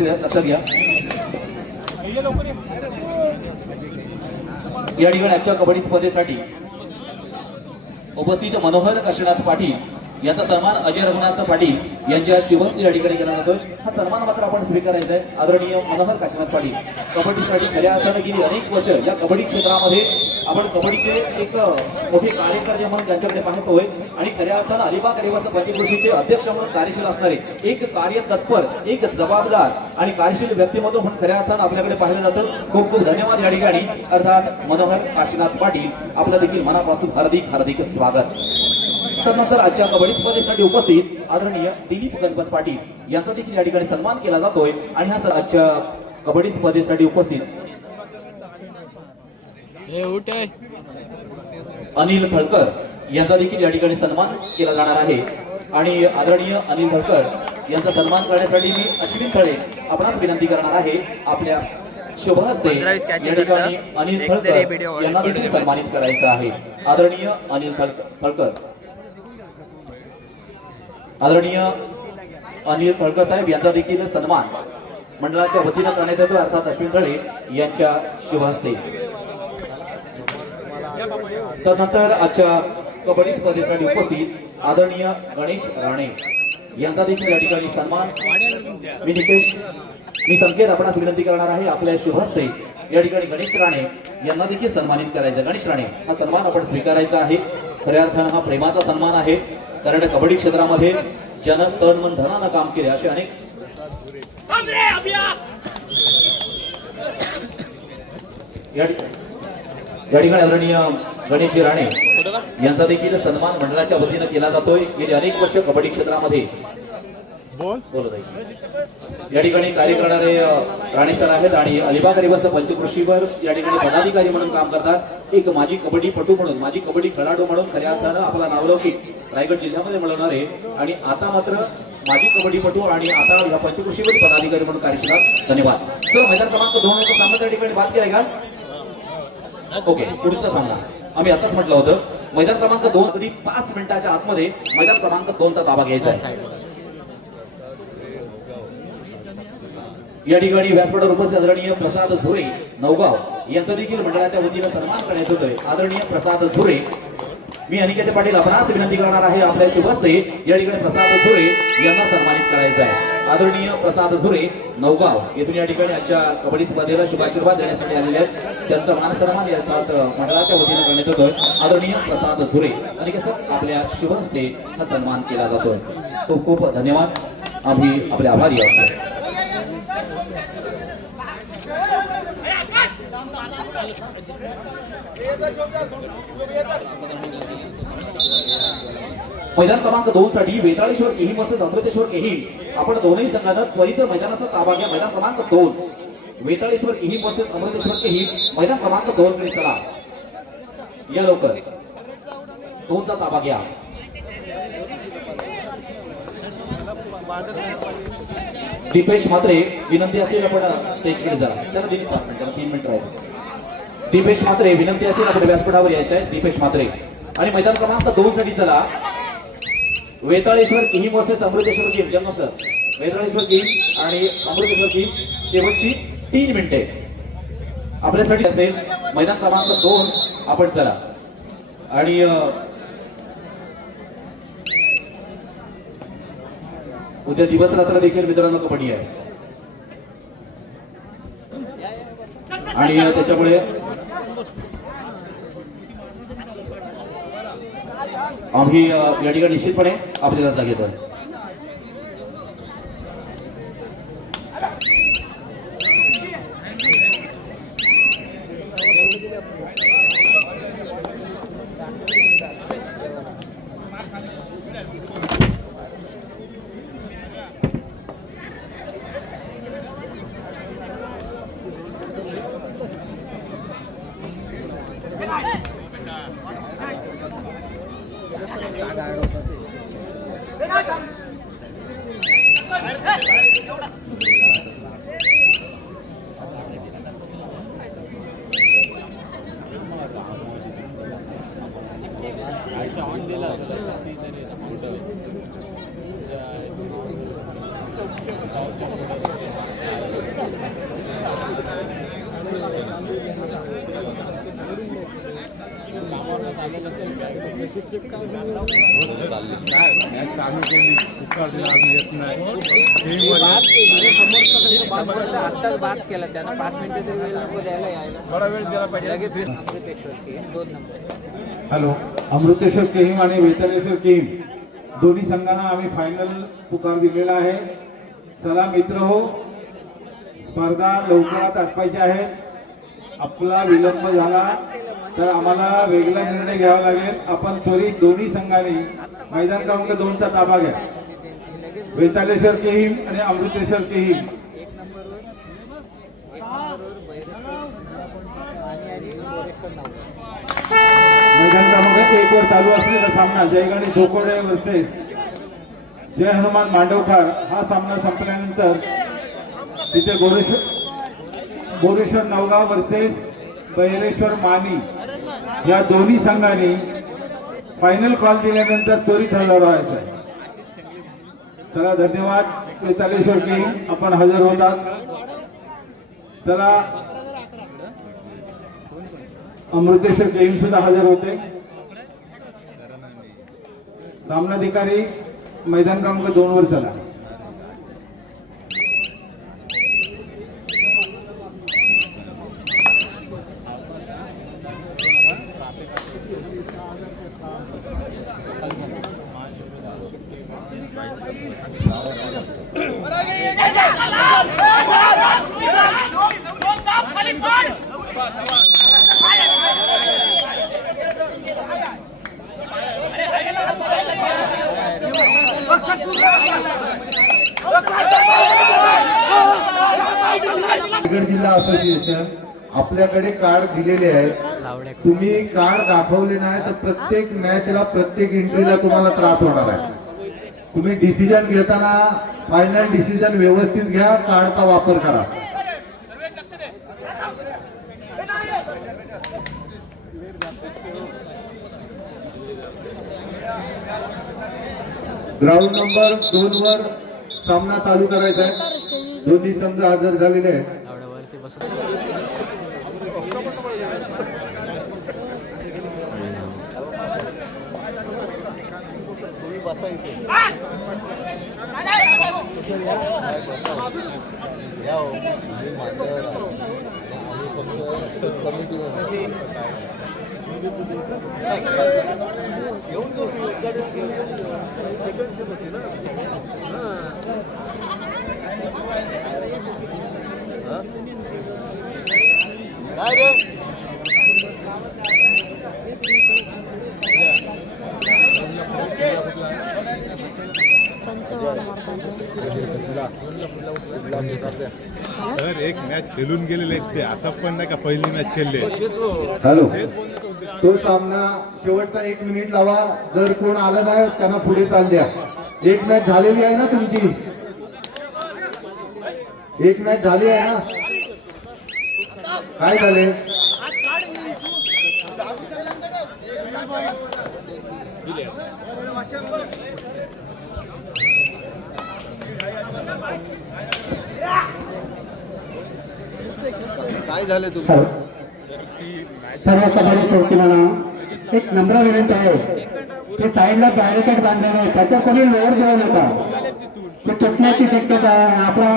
उपस्थित आहेत, लक्षात घ्या. या ठिकाणी आजच्या कबड्डी स्पर्धेसाठी उपस्थित मनोहर काशीनाथ पाटील याचा सन्मान अजय रघुनाथ पाटील यांच्या शुभहस्ते या ठिकाणी केला जातोय. हा सन्मान मात्र आपण स्वीकारायचा आहे. आदरणीय मनोहर काशीनाथ पाटील कबड्डीसाठी खऱ्या अर्थाने गेली अनेक वर्ष या कबड्डी क्षेत्रामध्ये आपण कबड्डीचे एक मोठे कार्यकर्ते म्हणून त्यांच्याकडे पाहतोय आणि खऱ्या अर्थानं अलिबाग आदिवासी पंचक्रोशीचे अध्यक्ष म्हणून कार्यशील असणारे एक कार्यतत्पर, एक जबाबदार आणि कार्यशील व्यक्तिमत्व म्हणून खऱ्या अर्थानं आपल्याकडे पाहिलं जातं. खूप खूप धन्यवाद या ठिकाणी. अर्थात मनोहर काशीनाथ पाटील आपलं देखील मनापासून हार्दिक हार्दिक स्वागत. त्यानंतर आजच्या कबड्डी स्पर्धेसाठी उपस्थित आदरणीय दिलीप गणपत पाटील यांचा देखील या ठिकाणी सन्मान केला जातोय. आणि हा सर आजच्या कबड्डी स्पर्धेसाठी उपस्थित अनिल थळकर यांचा देखील या ठिकाणी सन्मान केला जाणार आहे. आणि आदरणीय अनिल थळकर यांचा सन्मान करण्यासाठी मी अश्विन थळे आपणास विनंती करणार आहे. आपल्या शुभ हस्ते या ठिकाणी अनिल थळकर यांना देखील सन्मानित करायचं आहे. आदरणीय अनिल थळकर, आदरणीय अनिल थळकर साहेब यांचा देखील सन्मान मंडळाच्या वतीनं करण्यात येतो. अर्थात अश्विन थळे यांच्या शुभ हस्ते. त्यानंतर आजच्या कबड्डी स्पर्धेसाठी उपस्थित आदरणीय गणेश राणे यांचा देखील या ठिकाणी सन्मान मी संकेत आपणास विनंती करणार आहे. आपल्या शुभ हस्ते या ठिकाणी गणेश राणे यांना देखील सन्मानित करायचं. गणेश राणे हा सन्मान आपण स्वीकारायचा आहे. खऱ्या अर्थानं हा प्रेमाचा सन्मान आहे. कारण कबड्डी क्षेत्रामध्ये जन तन मन धनानं काम केले असे अनेक या ठिकाणी आदरणीय गणेश राणे यांचा देखील सन्मान मंडळाच्या वतीनं केला जातोय. गेली अनेक वर्ष कबड्डी क्षेत्रामध्ये बोलत आहे. या ठिकाणी कार्य करणारे राणे सर आहेत आणि अलिबाग आदिवासी पंचक्रोशीवर या ठिकाणी पदाधिकारी म्हणून काम करतात. एक माजी कबड्डीपटू म्हणून, माजी कबड्डी खेळाडू म्हणून खऱ्या अर्थानं आपला नावलौकिक रायगड जिल्ह्यामध्ये मिळवणारे आणि आता मात्र माजी कबड्डीपटू आणि आता या पंचक्रोशीवर पदाधिकारी म्हणून कार्यशील. धन्यवाद सर. मैदान क्रमांक 2 चा सामना त्या ठिकाणी बात केलाय का? ओके, पुढचा सामना आम्ही आताच म्हटलं होतं. मैदान क्रमांक 2 कधी 5 मिनिटाच्या आतमध्ये मैदान क्रमांक 2 चा ताबा घ्यायचा आहे. या ठिकाणी व्यासपीठावर उपस्थित आदरणीय प्रसाद झुरे नवगाव यांचा देखील मंडळाच्या वतीनं सन्मान करण्यात येतोय. आदरणीय प्रसाद झुरे, मी अनिकेत पाटील आपणास विनंती करणार आहे. आपल्या शुभ हस्ते या ठिकाणी प्रसाद झुरे यांना सन्मानित करायचं आहे. आदरणीय प्रसाद झुरे नवगाव येथून या ठिकाणी आजच्या कबड्डी स्पर्धेला शुभाशीर्वाद देण्यासाठी आलेले आहेत. त्यांचा मान सन्मान यात मंडळाच्या वतीनं करण्यात येतोय. आदरणीय प्रसाद झुरे आणि कसं आपल्या शुभ हस्ते हा सन्मान केला जातोय. खूप खूप धन्यवाद. आम्ही आपले आभारी आहोत. मैदान क्रमांक 2 साठी वेताळेश्वर केही वर्सेस अमृतेश्वर केही. आपण दोन्ही संघांना त्वरित मैदानाचा ताबा घ्या. मैदान क्रमांक 2 वेताळेश्वर केही वर्सेस अमृतेश्वर केही. मैदान क्रमांक 2 कडे चला, या लवकर 2 चा ताबा घ्या. दीपेश मात्रे विनंती असेल आपण स्टेजकडे जा. त्याला दिली 5 मिनिटं, 3 मिनिटं राहिले. दीपेश मात्रे विनंती असेल आपण व्यासपीठावर यायचं आहे. दीपेश मात्रे आणि मैदान क्रमांक 2 साठी चला. वेताळेश्वर किहीम वर्सेस अमृतेश्वर किहीम. जंगम सर, वेताळेश्वर किहीम आणि अमृतेश्वर किहीम शेवटची 3 मिनिटे आपल्यासाठी असेल. मैदान क्रमांक 2 आपण चला. आणि उद्या दिवस रात्र देखील मित्रांनो कबड्डी आहे आणि त्याच्यामुळे आम्ही या ठिकाणी निश्चितपणे आपल्याला जाग येतोय. चालू केली येत नाही आत्ताच बात केला त्यानं 5 मिनिटं वेळ नको द्यायला यायला थोडा वेळ दिला पाहिजे लगेच अमृतेश्वर के 2 नंबर. हॅलो, अमृतेश्वर केहीम आणि वेतालेश्वर केहीम दोन्ही संघांना आम्ही फायनल पुकार दिलेला आहे. चला मित्र हो, स्पर्धा लवकरात आटपायची आहे. आपला विलंब झाला तर आम्हाला वेगळा निर्णय घ्यावा लागेल. आपण त्वरित दोन्ही संघांनी मैदान क्रमांक 2 चा ताबा घ्या. वेतालेश्वर केहीम आणि अमृतेश्वर केहीम एक नंबरवर मैदान क्रमांक 1 वर चालू असलेला सामना जयगणेश धोकोडे वर्सेस जय हनुमान मांडवकार. हा सामना संपल्यानंतर तिथे बोरेश्वर नवगाव वर्सेस बहिरेश्वर मानी या दोन्ही संघांनी फायनल कॉल दिल्यानंतर त्वरित हजर व्हायचं आहे. चला धन्यवाद. वेतालेश्वर की आपण हजर होतात. चला अमृतेश्वर केहीम सुद्धा हजर होते. सामनाधिकारी मैदान क्रमांक 2 वर चला. रायगड जिल्हा असोसिएशन आपल्याकडे कार्ड दिलेले आहेत. तुम्ही कार्ड दाखवले नाही तर प्रत्येक मॅचला प्रत्येक एंट्रीला तुम्हाला त्रास होणार आहे. तुम्ही डिसिजन घेताना फायनल डिसिजन व्यवस्थित घ्या. कार्डचा वापर करा. ग्राउंड नंबर 2 वर सामना चालू करायचा आहे. दोन्ही संघ हजर झालेले आहेत. तर एक मॅच खेळून गेलेले आहेत ते, असं पण नाही का पहिली मॅच खेळले. हॅलो, तो सामना शेवटचा 1 मिनिट लावा. जर कोण आलं नाही त्यांना पुढे चाल द्या. एक मॅच झालेली आहे ना तुमची. एक मॅच झाली आहे ना. काय झाले? काय झाले तुम्ही? सर्व कबड्डी शौकीनांना एक नम्र विनंती आहे की साईडला बॅरिकेड बांधलेले आहे, त्याच्या कोणी लोअर घेऊ नका. ते तुटण्याची शक्यता आहे, आपला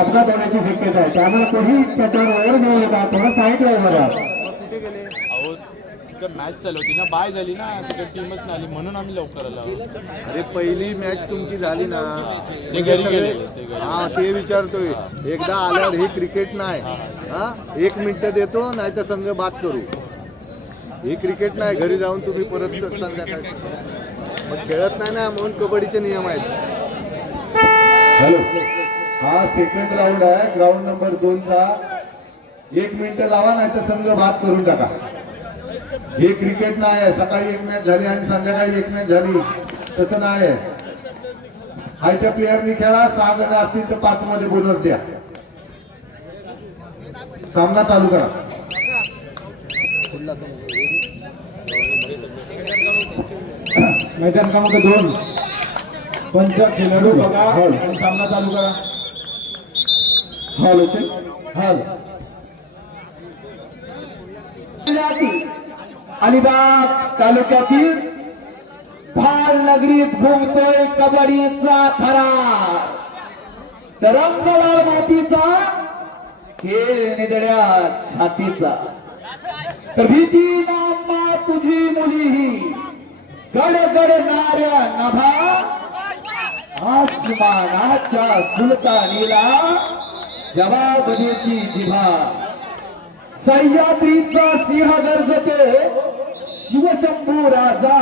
अपघात होण्याची शक्यता आहे. त्यामुळे कोणी त्याच्यावर लोअर घेऊ नका. थोडं साईडला उभं राहा. मॅच चालू होती ना, बाय झाली ना, तिकडे टीमच नाही आली म्हणून आम्ही लवकर आलो. अरे पहिली मॅच तुमची झाली ना, ते घरी गेलेले, ते घरी. हा ते विचारतोय. एकदा आल्यावर हे क्रिकेट नाही. हा 1 मिनिट देतो नाही तर संघ बाद करू. हे क्रिकेट नाही. घरी जाऊन तुम्ही परत संध्याकाळी मग खेळत नाही ना, म्हणून कबड्डीचे नियम आहेत. हॅलो, हा सेकंड राऊंड आहे ग्राउंड नंबर 2 चा. 1 मिनिट लावा नाही तर संघ बाद करून टाका. हे क्रिकेट नाही आहे. सकाळी 1 मॅच झाली आणि संध्याकाळी 1 मॅच झाली, तसं नाही आहे. हाय त्या प्लेअरनी खेळा. 6 जण असतील तर 5 मध्ये बोनस द्या. सामना चालू करा. मैदान क्रमांक 2 पंच खेळाडू बघा आणि सामना चालू करा. हॉल हॉल अलिबाग तालुक्यातील भाल नगरीत घुमतोय कबड्डीचा थरार. तरंगलाल मातीचा खेळ निदळ्या छातीचा. तर भीती नामा तुझी मुलीही गडगडणाऱ्या नभा. आसमानाच्या सुलतानीला जवाब देती जिभा. सह्याद्रीचा सिंह गरजते शिवशंभू राजा.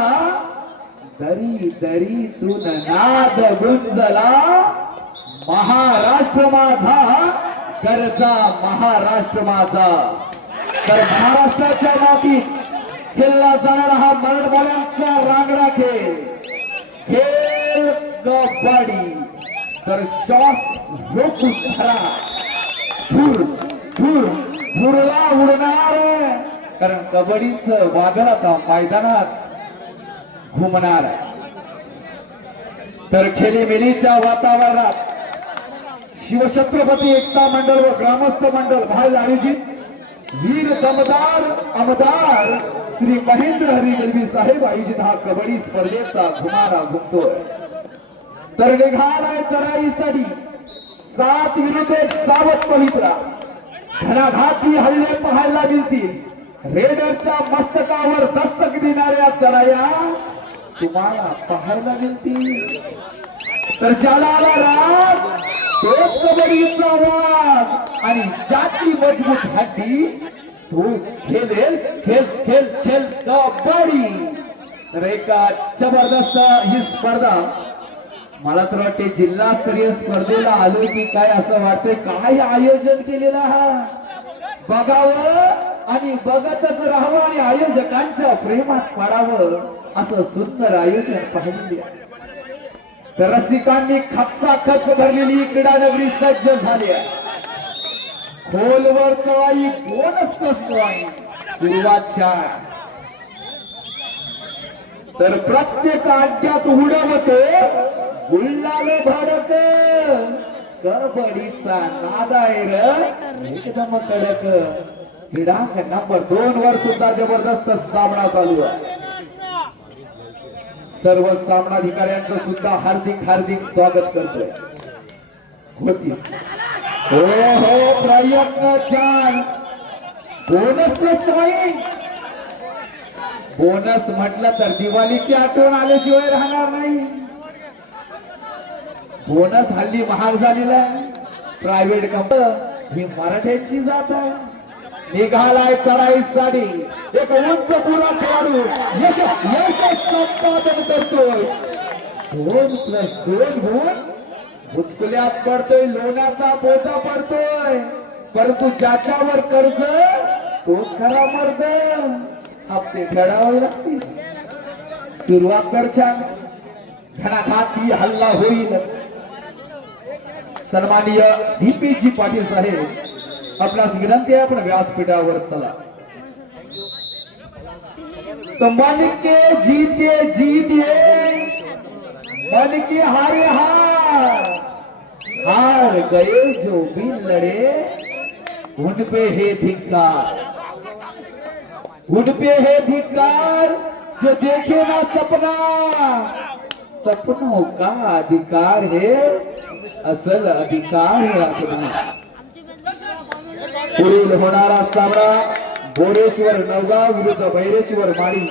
दरी दरीतून नाद गुंजला. महाराष्ट्र माझा गरजा महाराष्ट्र माझा. तर महाराष्ट्राच्या मातीत खेळला जाणारा हा मराठवाड्यांचा रांगडा खेळ खेळ कबड्डी. तर श्वास रोखून धरा. धूर धूर धुरला उडणार. कारण कबड्डीचं वादळ आता मैदानात घुमणार. तर खेळीमेलीच्या वातावरणात शिवछत्रपती एकता मंडळ व ग्रामस्थ मंडळ भाल आयोजित वीर दमदार आमदार श्री महेंद्र हरी गलवी साहेब आयोजित हा कबड्डी स्पर्धेचा घुमारा घुमतोय. तर निघालाय चढाईसाठी 7 विरुद्ध 1 सावध पवित्रा. घणाघाती हल्ले पाहायला मिळतील. रेडरच्या मस्तकावर दस्तक देणाऱ्या चढाया तुम्हाला पाहायला मिळतील. तर ज्याला आला राग तोच कबड्डीचा वाघ आणि ज्याची मजबूत हड्डी तो खेळेल खेळ खेळ खेळ कबड्डी. तर एका जबरदस्त ही स्पर्धा. मला तर वाटते जिल्हास्तरीय स्पर्धेला आलो की काय असं वाटतंय. काय आयोजन केलेलं हा बघावं आणि बघतच राहावं आणि आयोजकांच्या प्रेमात पडावं असं सुंदर आयोजन पाहिजे. तर रसिकांनी खच भरलेली क्रीडा नगरी सज्ज झाली आहे. खोलवर चढाई बोनस प्लस पॉइंट सुरुवात छान. तर प्रत्येक अड्ड्यात उडवतो गुल्लाल भडक. कबड्डीचा नाद आहे र एकदम कडक. क्रीडांगण नंबर 2 वर सुद्धा जबरदस्त सामना चालू आहे. सर्व सामनाधिकाऱ्यांचं सुद्धा हार्दिक हार्दिक स्वागत करतोय. होती हो हो प्रयत्न छान. Bonus plus point. बोनस म्हटलं तर दिवाळीची आठवण आल्याशिवाय राहणार नाही. बोनस हल्ली महाग झालेला आहे. प्रायव्हेट कंपनी ही मराठ्यांची जात आहे. निघालाय चढाईसाठी एक उंच पुरा खेळाडू यश संपादन करतोय. 2+2 गुण उचकुल्यात पडतोय. लोण्याचा बोजा पडतोय. परंतु ज्याच्यावर कर्ज तोच खरा मर्द. हप्ते फेडावे लागतील. सुरुवात कर छान. घणाघाती हल्ला होईल. सन्माननीय दीपेशजी पाटील साहेब आपणास विनंती आहे आपण व्यासपीठावर चला. तो मन के जीते जीते मन के हारे हार. हार गए जो भी लड़े उन पे है धिक्कार. उन पे है धिक्कार जो देखे ना सपना. सपनों का अधिकार है असल अधिकार है अपना. पुढील होणारा सामना बोरेश्वर नवगाव विरुद्ध भैरेश्वर माळी.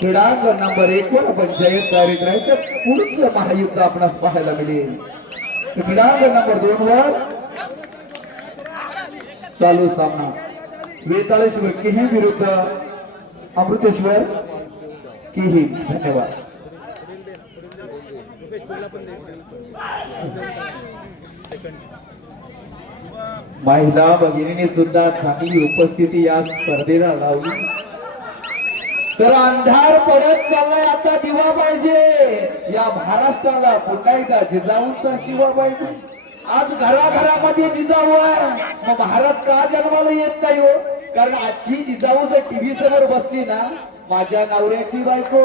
क्रीडांगण नंबर 1 वर आपण जयंत तयारीत राहायचं. पुढचं महायुद्ध आपणास पाहायला मिळेल. क्रीडांगण नंबर 2 वर चालू सामना वेताळेश्वर केही विरुद्ध अमृतेश्वर केही. धन्यवाद. महिला भगिनीने सुद्धा चांगली उपस्थिती या स्पर्धेला लावली. तर अंधार पडत चाललाय. आता दिवा पाहिजे या महाराष्ट्राला. पुन्हा एकदा जिजाऊंचा शिवा पाहिजे. आज घराघरामध्ये जिजाऊ आहे. मग महाराज का जन्माला येत नाही हो? कारण आजची जिजाऊ जर टीव्ही समोर बसली ना माझ्या नवऱ्याची बायको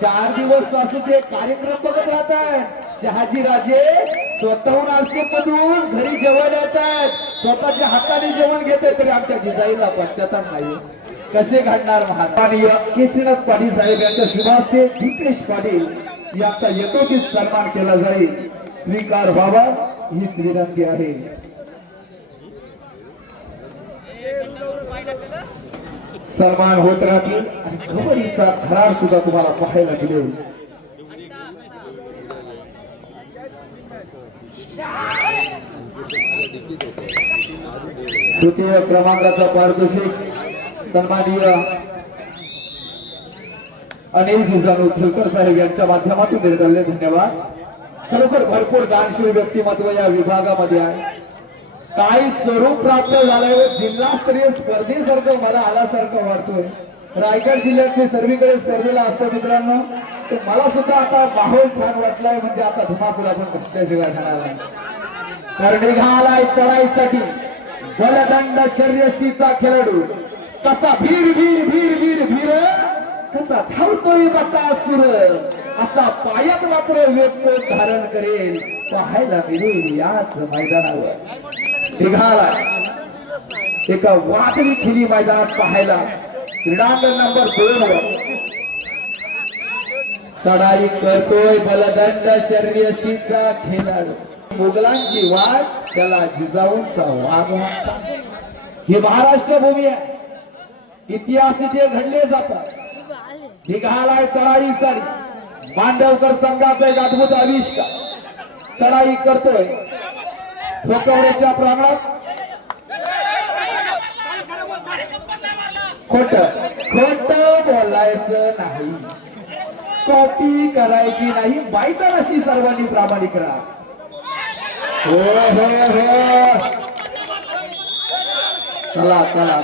4 दिवस सासूचे कार्यक्रम बघत राहतात. शहाजी राजे स्वतःहून आरसेमधून घरी जेवायला येतात. स्वतःच्या हाताने जेवण घेतात. तरी आमच्या जिजाईला पश्चाताप नाही. कसे घडणार माननीय केशरीनाथ पाटील साहेब यांच्या शुभास्ते दीपेश पाटील यांचा यथोचित सन्मान केला जाईल. स्वीकार व्हावा हीच विनंती आहे. सन्मान होत राहतील आणि कबड्डीचा थरार सुद्धा तुम्हाला पाहायला मिळेल. तृतीय क्रमांकाचा पारितोषिक सन्माननीय अनिल जिजाऊ थलकर साहेब यांच्या माध्यमातून देण्यात आले. धन्यवाद. खरोखर भरपूर दानशील व्यक्तिमत्व या विभागामध्ये आहे. काही स्वरूप प्राप्त झालंय. जिल्हास्तरीय स्पर्धेसारखं मला आल्यासारखं वाटतोय. रायगड जिल्ह्यात मी सर्वीकडे स्पर्धेला असतो मित्रांनो, तर मला सुद्धा आता माहोल छान वाटलाय. म्हणजे आता धुमाकूळ आपण घातल्याशिवाय राहणार नाही. तर निघालाय चढाईसाठी बलदंड शर्यष्टीचा खेळाडू. कसा भीर भीर भीर भीर भीर कसा धावतोय बकासूर. असा पायात मात्र वेग धारण करेल पाहायला मिळेल याच मैदानावर. निघाला एका वादळी खिली मैदानात पाहायला क्रीडांगण नंबर 2 वर चढाई करतोय बलदंड शर्यष्टीचा खेळाडू. मुघलांची वाट त्याला जिजाऊंचा वाघ म्हणतात. ही महाराष्ट्र भूमी आहे. इतिहास इथे घडले जातात. निघालाय चढाईसाठी मांडवकर संघाचा एक अद्भुत आविष्कार. चढाई करतोय ठोकवड्याच्या प्रांगणात. खोट बोलायचं नाही, कॉपी करायची नाही. मैदानाशी सर्वांनी प्रामाणिक राहा. हो हो हो चला चला.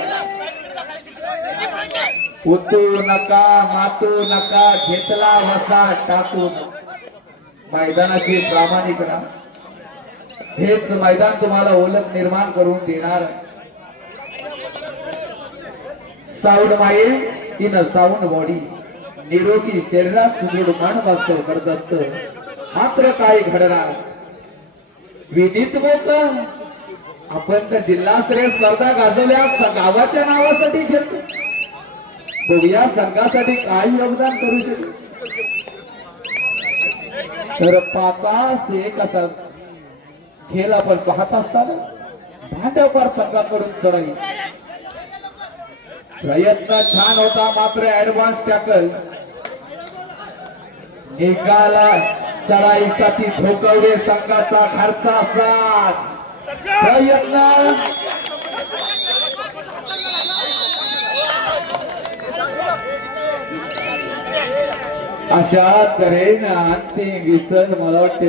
उतू नका मातू नका घेतला वसा टाकू. मैदानाशी प्रामाणिक राहा. हेच मैदान तुम्हाला ओळख निर्माण करून देणार. Sound mind in sound body. निरोगी शरीरात सुदृढ मन वास्तव करत असत. मात्र काय घडणार विनीत मोकळ. आपण तर जिल्हास्तरीय स्पर्धा गाजवल्या गावाच्या नावासाठी खेळतो. बघूया संघासाठी काय योगदान करू शकतो. तर 5-1 असा खेळ आपण पाहत असताना भांडवकर संघाकडून चढाई. प्रयत्न छान होता मात्र ऍडव्हान्स टॅकल निघाला चढाईसाठी. ठोकवडे संघाचा घरचा साथ प्रयत्न अशा तऱ्हेनं अंतिम विसर मला वाटते